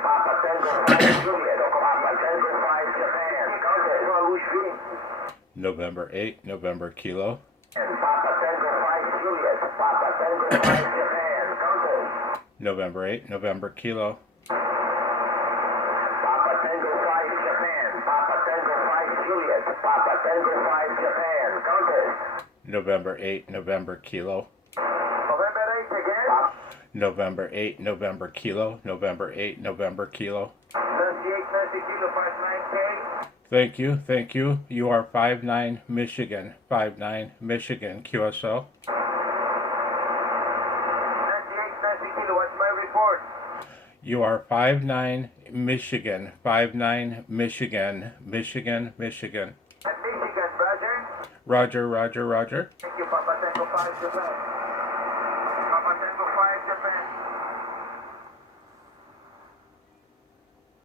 Papa Tango 5 Juliet, Papa Tango 5 Japan, Countess. November 8, November Kilo. Papa Tango 5 Juliet, Papa Tango 5 Japan, Countess. November 8, November Kilo. Papa Tango 5 Japan, Papa Tango 5 Juliet, Papa Tango 5 Japan, Countess. November 8, November Kilo. November 8 again. November 8, November Kilo. November 8, November Kilo. 38 Kilo 59K. Thank you, thank you. You are 59 Michigan, 59 Michigan QSO. 38 Kilo, what's my report? You are 59 Michigan, 59 Michigan, Michigan, Michigan. At Michigan, brother. Roger, roger, roger. Thank you, Papa Tango 5 Japan.